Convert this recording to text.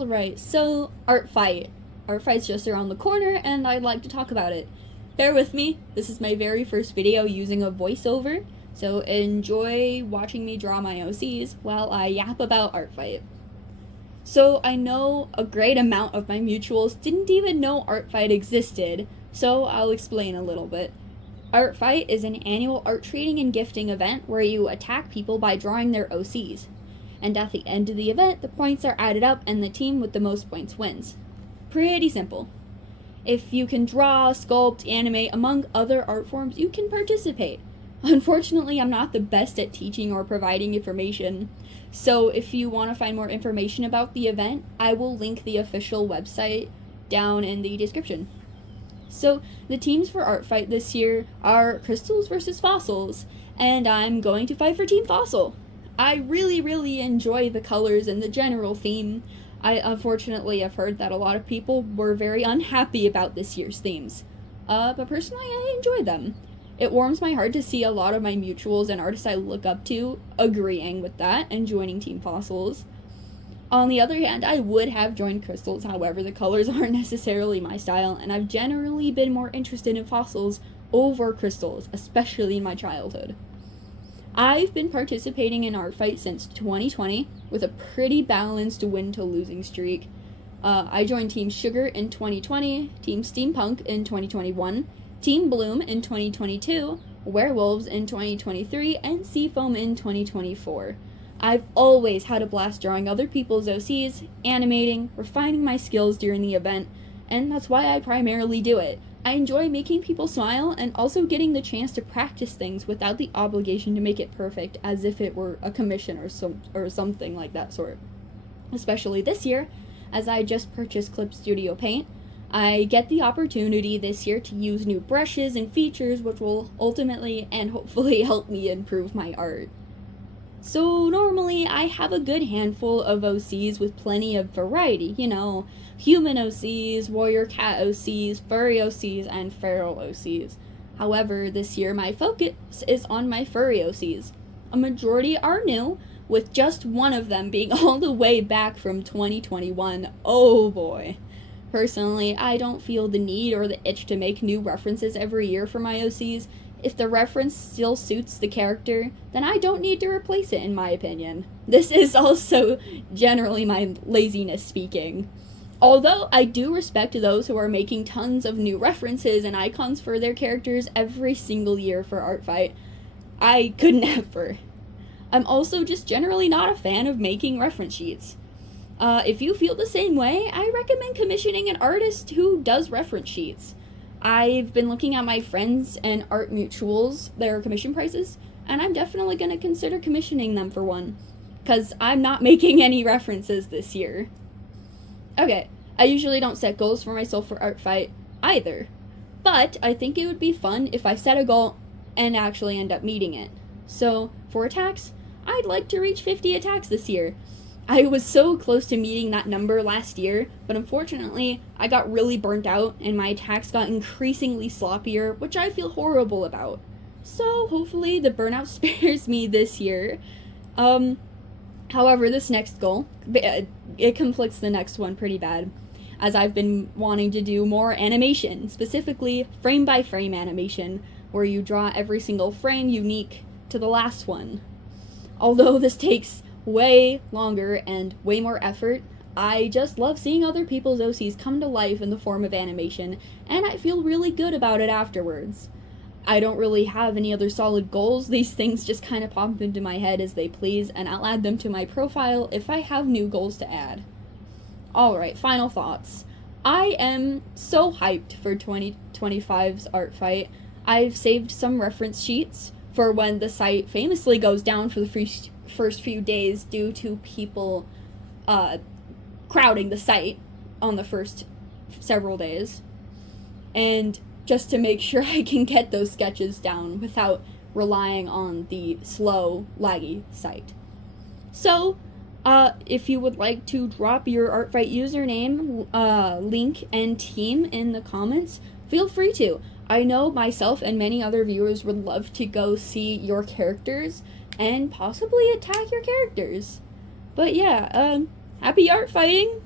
Alright, so Artfight. Artfight's just around the corner, and I'd like to talk about it. Bear with me, this is my very first video using a voiceover, so enjoy watching me draw my OCs while I yap about Artfight. So I know a great amount of my mutuals didn't even know Artfight existed, so I'll explain a little bit. Artfight is an annual art trading and gifting event where you attack people by drawing their OCs. And at the end of the event, the points are added up and the team with the most points wins. Pretty simple. If you can draw, sculpt, animate, among other art forms, you can participate. Unfortunately, I'm not the best at teaching or providing information, so if you want to find more information about the event, I will link the official website down in the description. So, the teams for Artfight this year are Crystals versus Fossils, and I'm going to fight for Team Fossil. I really enjoy the colors and the general theme. I unfortunately have heard that a lot of people were very unhappy about this year's themes. But personally, I enjoy them. It warms my heart to see a lot of my mutuals and artists I look up to agreeing with that and joining Team Fossils. On the other hand, I would have joined Crystals, however, the colors aren't necessarily my style, and I've generally been more interested in Fossils over Crystals, especially in my childhood. I've been participating in Artfight since 2020 with a pretty balanced win to losing streak. I joined Team Sugar in 2020, Team Steampunk in 2021, Team Bloom in 2022, Werewolves in 2023, and Seafoam in 2024. I've always had a blast drawing other people's OCs, animating, refining my skills during the event, and that's why I primarily do it. I enjoy making people smile and also getting the chance to practice things without the obligation to make it perfect as if it were a commission or something like that sort. Especially this year, as I just purchased Clip Studio Paint, I get the opportunity this year to use new brushes and features which will ultimately and hopefully help me improve my art. So normally I have a good handful of OCs with plenty of variety, human OCs, warrior cat OCs, furry OCs, and feral OCs. However, this year my focus is on my furry OCs. A majority are new, with just one of them being all the way back from 2021. Oh boy. Personally, I don't feel the need or the itch to make new references every year for my OCs. If the reference still suits the character, then I don't need to replace it in my opinion. This is also generally my laziness speaking. Although I do respect those who are making tons of new references and icons for their characters every single year for Artfight, I could never. I'm also just generally not a fan of making reference sheets. If you feel the same way, I recommend commissioning an artist who does reference sheets. I've been looking at my friends and art mutuals, their commission prices, and I'm definitely going to consider commissioning them for one, because I'm not making any references this year. Okay, I usually don't set goals for myself for Artfight either, but I think it would be fun if I set a goal and actually end up meeting it. So, for attacks, I'd like to reach 50 attacks this year. I was so close to meeting that number last year, but unfortunately, I got really burnt out and my attacks got increasingly sloppier, which I feel horrible about. So hopefully the burnout spares me this year. However, this next goal, it conflicts the next one pretty bad, as I've been wanting to do more animation, specifically frame-by-frame animation, where you draw every single frame unique to the last one. Although this takes way longer and way more effort, I just love seeing other people's OCs come to life in the form of animation, and I feel really good about it afterwards. I don't really have any other solid goals. These things just kind of pop into my head as they please, and I'll add them to my profile if I have new goals to add. Alright, final thoughts. I am so hyped for 2025's Artfight. I've saved some reference sheets for when the site famously goes down for the first few days due to people crowding the site on the first several days, and just to make sure I can get those sketches down without relying on the slow, laggy site. So, if you would like to drop your Artfight username, link, and team in the comments, feel free to. I know myself and many other viewers would love to go see your characters and possibly attack your characters. But yeah, happy art fighting!